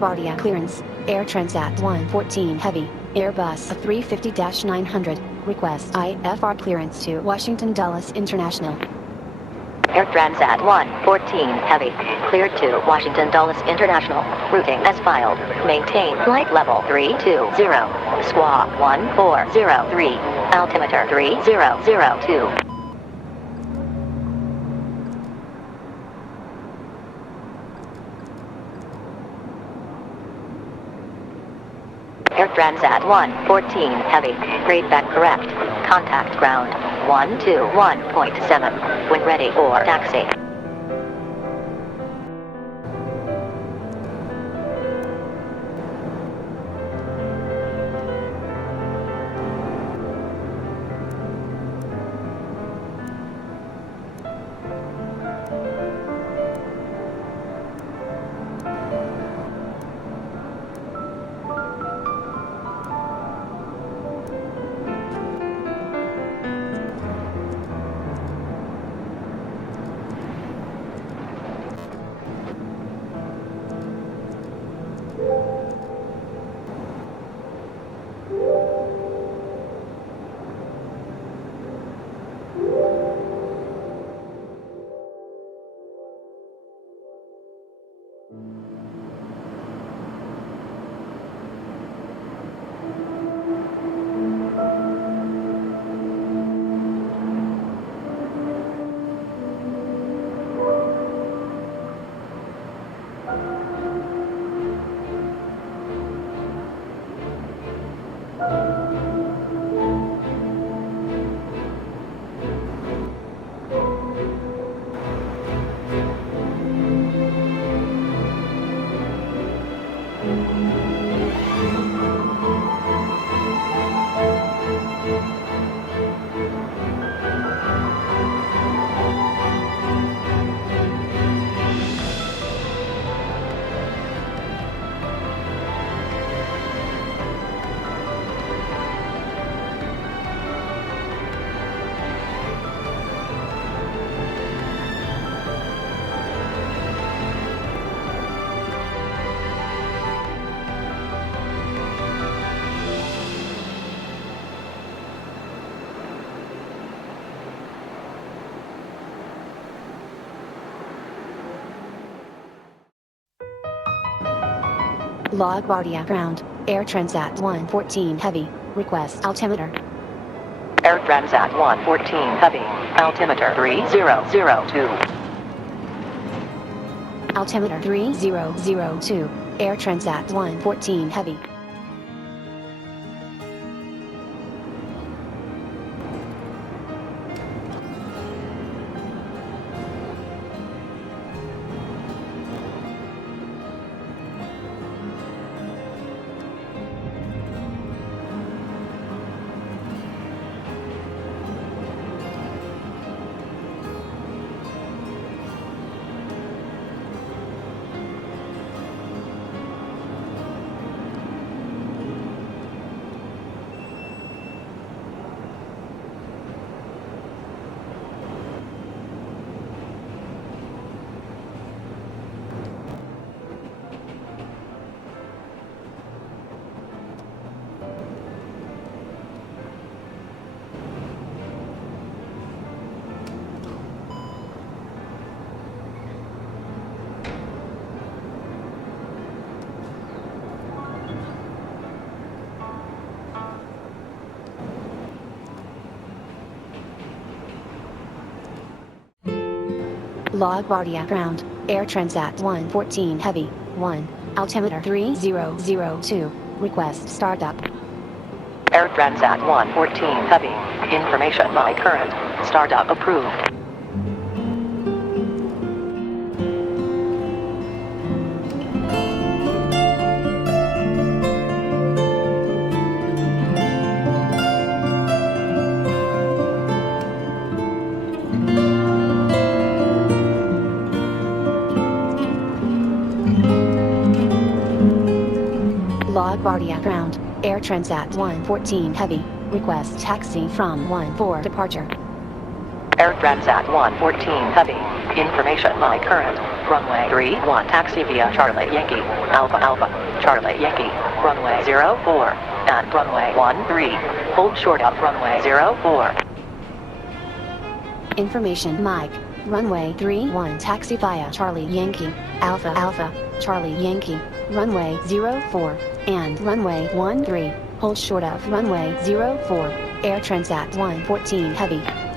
LaGuardia clearance, Air Transat 114 Heavy, Airbus A350-900, request IFR clearance to Washington Dulles International. Air Transat 114 Heavy, cleared to Washington Dulles International, routing as filed, maintain flight level 320, squawk 1403, altimeter 3002. Air Transat 114 Heavy, grade back correct, contact ground 121.7, when ready for taxi. LaGuardia ground, Air Transat 114 Heavy, request altimeter. Air Transat 114 Heavy, altimeter 3002. Altimeter 3002, Air Transat 114 Heavy. LaGuardia ground, Air Transat 114 Heavy, 1, altimeter 3002, request startup. Air Transat 114 Heavy, information by current, startup approved. LaGuardia ground, Air Transat 114 Heavy, request taxi from 14 departure. Air Transat 114 Heavy. Information my current. Runway 31 taxi via Charlie Yankee. Alpha Alpha. Charlie Yankee. Runway 04. And runway 13. Hold short of runway 04. Information Mike. Runway 31 taxi via Charlie Yankee. Alpha Alpha. Charlie Yankee. Runway 04. And runway 13. Hold short of runway 04. Air Transat 114 Heavy.